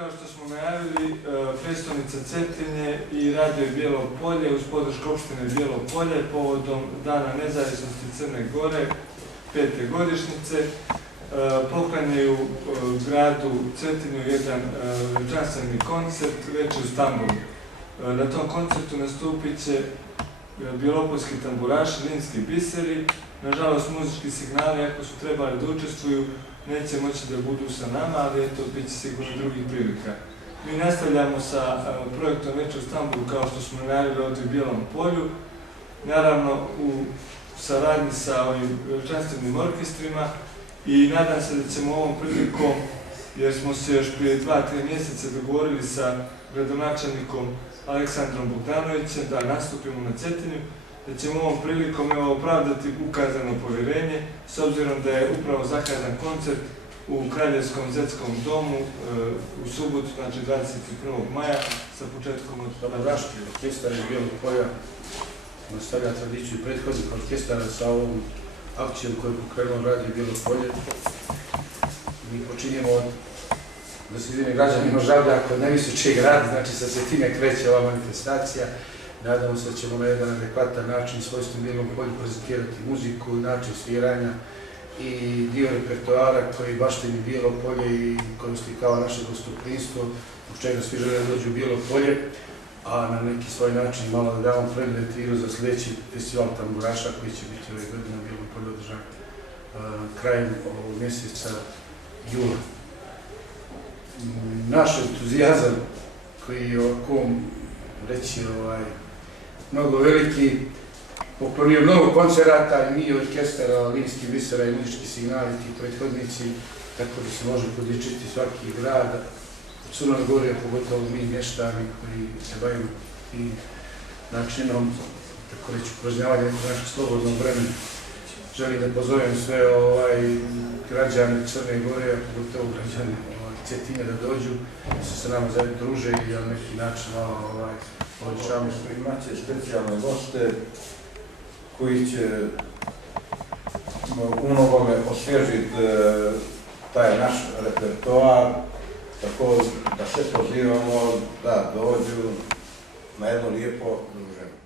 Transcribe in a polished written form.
kao što smo najavili, predstavnica Cetinje i Radio Bijelo Polje uz podršku opštine Bijelo Polje povodom Dana nezavisnosti Crne Gore, 5. godišnjice, poklanjaju gradu Cetinju jedan veličanstveni koncert Veče u Stambulu. Na tom koncertu nastupit će bjelopoljski tamburaši, linski biseri. Nažalost, muzički signali, ako su trebali da učestvuju, neće moći da budu sa nama, ali eto, bit će sigurno drugih prilika. Mi nastavljamo sa projektom Veče u Stambulu, kao što smo najavili ovdje u Bijelom Polju, naravno u saradnji sa ovim veličanstvenim orkestrima, i nadam se da ćemo ovom prilikom, jer smo se još prije 2-3 mjeseca dogovorili sa gradonačelnikom Aleksandrom Bogdanovićem da nastupimo na Cetinju, da ćemo ovom prilikom opravdati ukazano povjerenje, s obzirom da je upravo zakazan koncert u Kraljevskom Zetskom domu u subotu, znači 21. maja, sa početkom od... Dobrodošli, orkestar iz Bijelog Polja nastavlja tradiciju prethodnih orkestara sa ovom akcijom koju pokrenuo Radio Bijelo Polje. Mi počinjemo da se izvine građanima Žablja kod najvisočijeg grada, znači sa Cetinja kreće ova manifestacija. Nadamo se da ćemo na jedan adekvatan način svojstvom Bijelom Polju prezentirati muziku, način sviranja i dio repertoara koji baštini Bijelo Polje i koji oslikava naše gostoprimstvo, zbog čega svi žele da dođu u Bijelo Polje, a na neki svoj način malo da damo pregled i za sljedeći festival tamburaša koji će biti ove godine u Bijelom Polju održan krajem ovog mjeseca jula. Naš entuzijazam koji je ovako reći mnogo veliki, poklonio mnogo koncerata i mi orkestara, linski bisera i muzički signali, ti prethodnici, tako da se može podičiti svaki grad, Crnoj Gori, a pogotovo mi mještani koji se bavimo i načinom, tako reći, upražnjavanja našeg slobodnog vremena. Želim da pozovem sve građane Crne Gore, a pogotovo građane Cetinja da dođu, da se sa nama zajedno druže i na neki način povećavamo. Imaće specijalne goste koji će u mnogome osvježiti taj naš repertoar, tako da se pozivamo da dođu na jedno lijepo druženje.